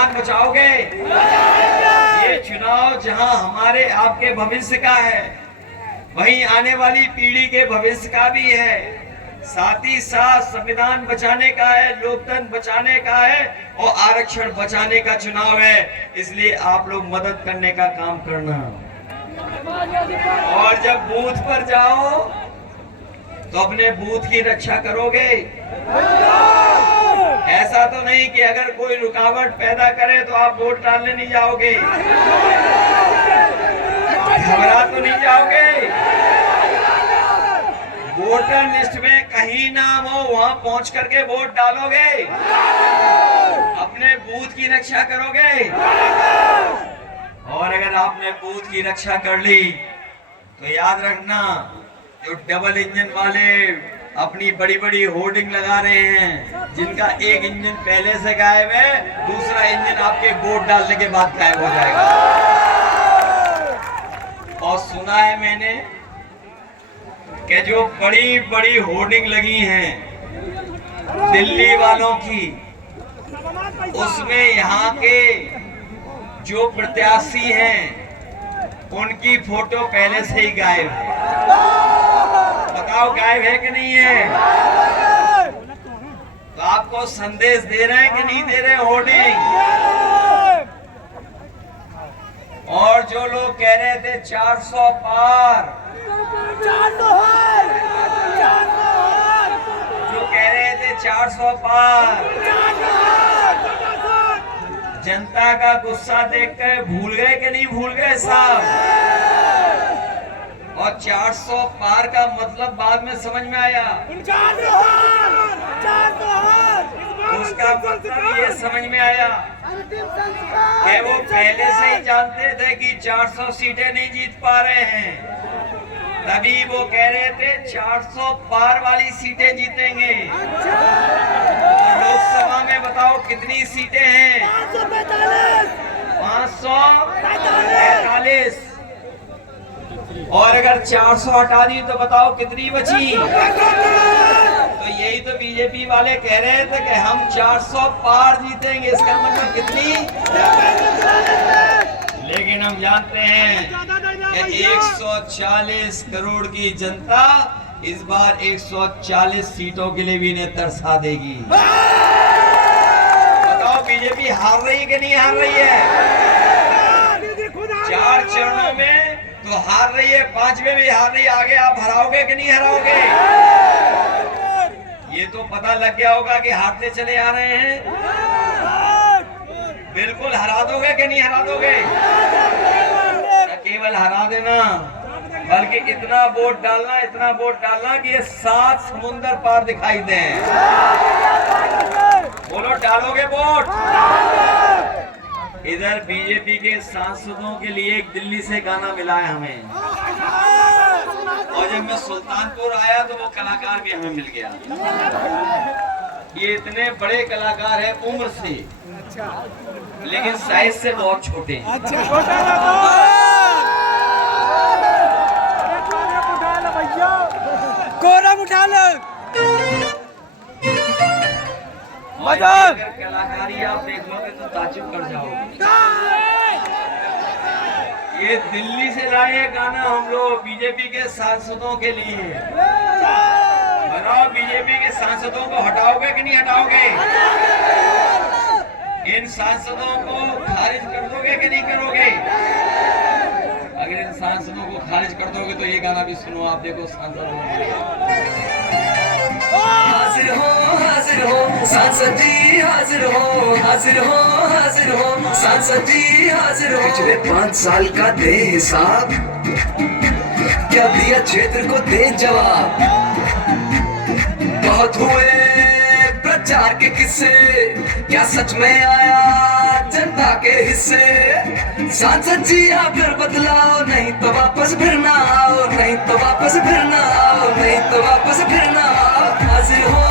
संविधान बचाओगे? ये चुनाव जहां हमारे आपके भविष्य का है, वहीं आने वाली पीढ़ी के भविष्य का भी है। साथ ही साथ संविधान बचाने का है, लोकतंत्र बचाने का है और आरक्षण बचाने का चुनाव है। इसलिए आप लोग मदद करने का काम करना। और जब बूथ पर जाओ तो अपने बूथ की रक्षा करोगे। ऐसा तो नहीं कि अगर कोई रुकावट पैदा करे तो आप वोट डालने नहीं जाओगे, घबरा तो नहीं जाओगे। वोटर लिस्ट में कहीं नाम हो वहां पहुंच करके वोट डालोगे, अपने बूथ की रक्षा करोगे। और अगर आपने बूथ की रक्षा कर ली तो याद रखना, जो डबल इंजन वाले अपनी बड़ी बड़ी होर्डिंग लगा रहे हैं, जिनका एक इंजन पहले से गायब है, दूसरा इंजन आपके वोट डालने के बाद गायब हो जाएगा। और सुना है मैंने कि जो बड़ी बड़ी होर्डिंग लगी हैं दिल्ली वालों की, उसमें यहाँ के जो प्रत्याशी हैं उनकी फोटो पहले से ही गायब है। बताओ गायब है कि नहीं है? तो आपको संदेश दे रहे हैं कि नहीं दे रहे होर्डिंग? और जो लोग कह रहे थे 400 पार, जो कह रहे थे 400 पार, जनता का गुस्सा देखकर भूल गए कि नहीं भूल गए साहब? और 400 पार का मतलब बाद में समझ में आया। उसका मतलब ये समझ में आया कि वो पहले से ही जानते थे कि 400 सीटें नहीं जीत पा रहे हैं, तभी वो कह रहे थे 400 पार वाली सीटें जीतेंगे। तो लोकसभा में बताओ कितनी सीटें हैं? 545। और अगर 400 हटा दी तो बताओ कितनी बची? तो यही तो बीजेपी वाले कह रहे थे कि हम 400 पार जीतेंगे, इसका मतलब कितनी? लेकिन हम जानते हैं कि 140 करोड़ की जनता इस बार 140 सीटों के लिए भी इन्हें तरसा देगी। बताओ बीजेपी हार रही है कि नहीं हार रही है? 4 चरणों में तो हार रही है, 5 में भी हार रही है। आगे आप हराओगे कि नहीं हराओगे? ये तो पता लग गया होगा कि हारते चले आ रहे हैं। बिल्कुल हरा दोगे कि नहीं हरा दोगे? न केवल हरा देना, बल्कि इतना वोट डालना, इतना वोट डालना कि ये 7 समुंदर पार दिखाई दें। बोलो डालोगे वोट? इधर बीजेपी के सांसदों के लिए एक दिल्ली से गाना मिला है हमें, और जब मैं सुल्तानपुर आया तो वो कलाकार भी हमें मिल गया। ये इतने बड़े कलाकार हैं उम्र से, लेकिन साइज से बहुत छोटे हैं। कोरम उठा लो। अगर कलाकारी आप देखोगे तो ताज्जुब कर जाओगे। ये दिल्ली से लाए गाना हम लोग बीजेपी के सांसदों के लिए। बताओ बीजेपी के सांसदों को हटाओगे कि नहीं हटाओगे? इन सांसदों को खारिज कर दोगे कि नहीं करोगे? अगर इन सांसदों को खारिज कर दोगे तो ये गाना भी सुनो आप, देखो सांसद हाजिर हो सांसद जी, हाजिर हो हाजिर हो हाजिर हो सांसद जी, हाजिर हो। पिछले 5 साल का दे हिसाब, क्या दिया क्षेत्र को दे जवाब। बहुत हुए प्रचार के किस्से, क्या सच में आया जनता के हिस्से। सांसद जी आकर बदलाओ, नहीं तो वापस फिर ना आओ, नहीं तो वापस फिर ना आओ, नहीं तो वापस फिर ना आओ। हाजिर हो